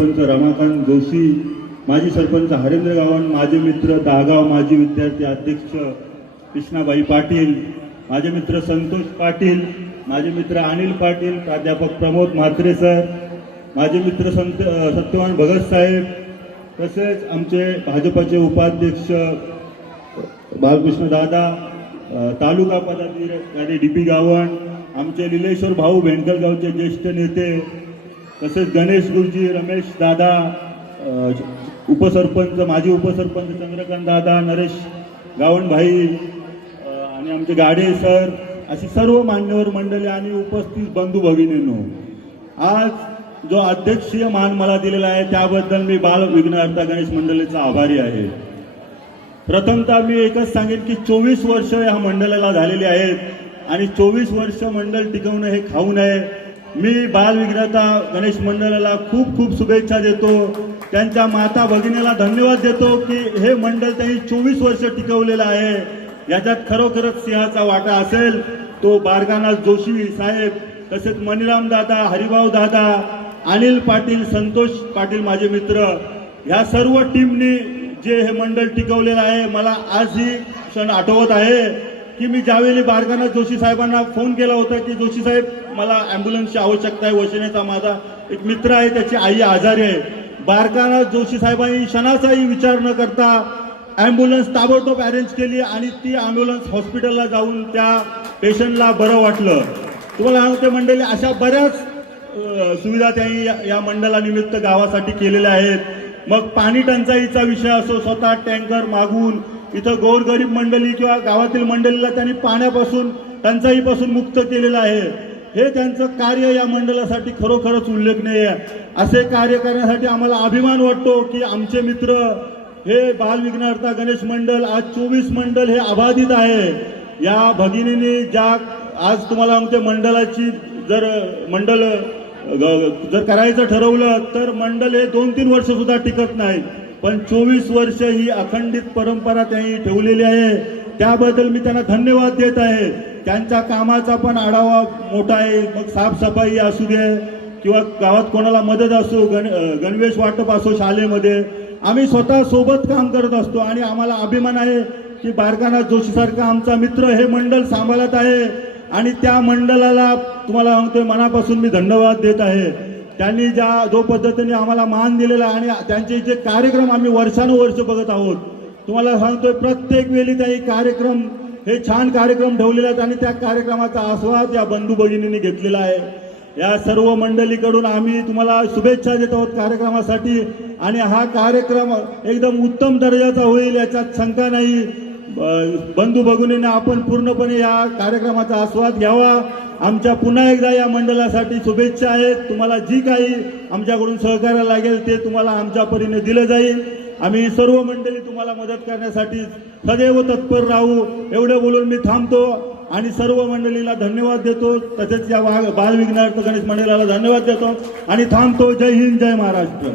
सरपंच रमाकांत जोशी माजी सरपंच हरेंद्र गावण माझे मित्र दहागाव माजी विद्यार्थी अध्यक्ष कृष्णाबाई पाटील माझे मित्र संतोष पाटील माझे मित्र अनिल पाटील प्राध्यापक प्रमोद म्हात्रे सर माझे मित्र संत सत्यवान भगत साहेब तसेच आमचे भाजपचे उपाध्यक्ष बालकृष्ण दादा तालुका पदाधिकारी डी पी गावण आमचे निलेश्वर भाऊ भेंडकर गावचे ज्येष्ठ नेते तसेच गणेश गुरुजी रमेश दादा उपसरपंच माजी उपसरपंच चंद्रकांत दादा नरेश गावणभाई आणि आमचे गाडे सर अशी सर्व मान्यवर मंडळी आणि उपस्थित बंधू भगिनींनो आज जो अध्यक्षीय मान मला दिलेला आहे त्याबद्दल मी बाल विघ्नहर्ता गणेश मंडळीचा आभारी आहे. प्रथमतः मी एकच सांगेन की चोवीस वर्ष या मंडळाला झालेली आहेत आणि चोवीस वर्ष मंडळ टिकवणं हे खाऊ नये. मी बाल विक्रेता गणेश मंडळाला खूप खूप शुभेच्छा देतो. त्यांच्या माता भगिनीला धन्यवाद देतो की हे मंडळ त्यांनी चोवीस वर्ष टिकवलेलं आहे. याच्यात खरोखरच सिंहाचा वाटा असेल. तो बारगानाथ जोशी साहेब तसेच मणिराम दादा हरिभाऊ दादा अनिल पाटील संतोष पाटील माझे मित्र ह्या सर्व टीमनी जे हे मंडळ टिकवलेलं आहे मला आजही क्षण आठवत आहे. की मी ज्यावेळी बारगाना जोशी साहेबांना फोन केला होता की जोशी साहेब मला ॲम्ब्युलन्सची आवश्यकता आहे वशिनेचा माझा एक मित्र आहे त्याची आई आजारी आहे. बारकाना जोशी साहेबांनी क्षणाचाही विचार न करता ॲम्ब्युलन्स ताबडतोब अरेंज केली आणि ती ॲम्ब्युलन्स हॉस्पिटलला जाऊन त्या पेशंटला बरं वाटलं. तुम्हाला सांगते मंडळी अशा बऱ्याच सुविधा त्यांनी या- या मंडळानिमित्त गावासाठी केलेल्या आहेत. मग पाणी टंचाईचा विषय असो स्वतः टँकर मागून इथं गोरगरीब मंडळी किंवा गावातील मंडळीला त्यांनी पाण्यापासून टंचाईपासून मुक्त केलेलं आहे. हे त्यांचं कार्य या मंडळासाठी खरोखरच उल्लेखनीय आहे. असे कार्य करण्यासाठी आम्हाला अभिमान वाटतो की आमचे मित्र हे बालविघ्नहर्ता गणेश मंडळ आज चोवीस मंडळ हे अबाधित आहे. या भगिनीने ज्या आज तुम्हाला आमच्या मंडळाची जर मंडळ जर करायचं ठरवलं तर मंडळ हे दोन तीन वर्ष सुद्धा टिकत नाही. पण चोवीस वर्ष ही अखंडित परंपरा त्यांनी ठेवलेली आहे. त्याबद्दल मी त्यांना धन्यवाद देत आहे. त्यांच्या कामाचा पण आढावा मोठा आहे. मग साफसफाई असू दे किंवा गावात कोणाला मदत असो गण गणवेश वाटप असो शाळेमध्ये. आम्ही स्वतः सोबत काम करत असतो आणि आम्हाला अभिमान आहे की बारकानाथ जोशीसारखा आमचा मित्र हे मंडळ सांभाळत आहे. आणि त्या मंडळाला तुम्हाला सांगतोय मनापासून मी धन्यवाद देत आहे. त्यांनी ज्या जो पद्धतीने आम्हाला मान दिलेला आहे आणि त्यांचे जे कार्यक्रम आम्ही वर्षानुवर्ष बघत आहोत तुम्हाला सांगतोय प्रत्येक वेळी काही कार्यक्रम हे छान कार्यक्रम ठेवलेले आहेत आणि त्या कार्यक्रमाचा आस्वाद या बंधू भगिनींनी घेतलेला आहे. या सर्व मंडळीकडून आम्ही तुम्हाला शुभेच्छा देत आहोत कार्यक्रमासाठी आणि हा कार्यक्रम एकदम उत्तम दर्जाचा होईल याच्यात शंका नाही. बंधू भगिनींनी आपण पूर्णपणे या कार्यक्रमाचा आस्वाद घ्यावा. आमच्या पुन्हा एकदा या मंडळासाठी शुभेच्छा आहेत. तुम्हाला जी काही आमच्याकडून सहकार्य लागेल ते तुम्हाला आमच्या परीने दिलं जाईल. आम्ही सर्व मंडळी तुम्हाला मदत करण्यासाठी सदैव तत्पर राहू. एवढं बोलून मी थांबतो आणि सर्व मंडळीला धन्यवाद देतो. तसेच या बालविघ्नार्थ गणेश मंडळाला धन्यवाद देतो आणि थांबतो. जय हिंद जय महाराष्ट्र.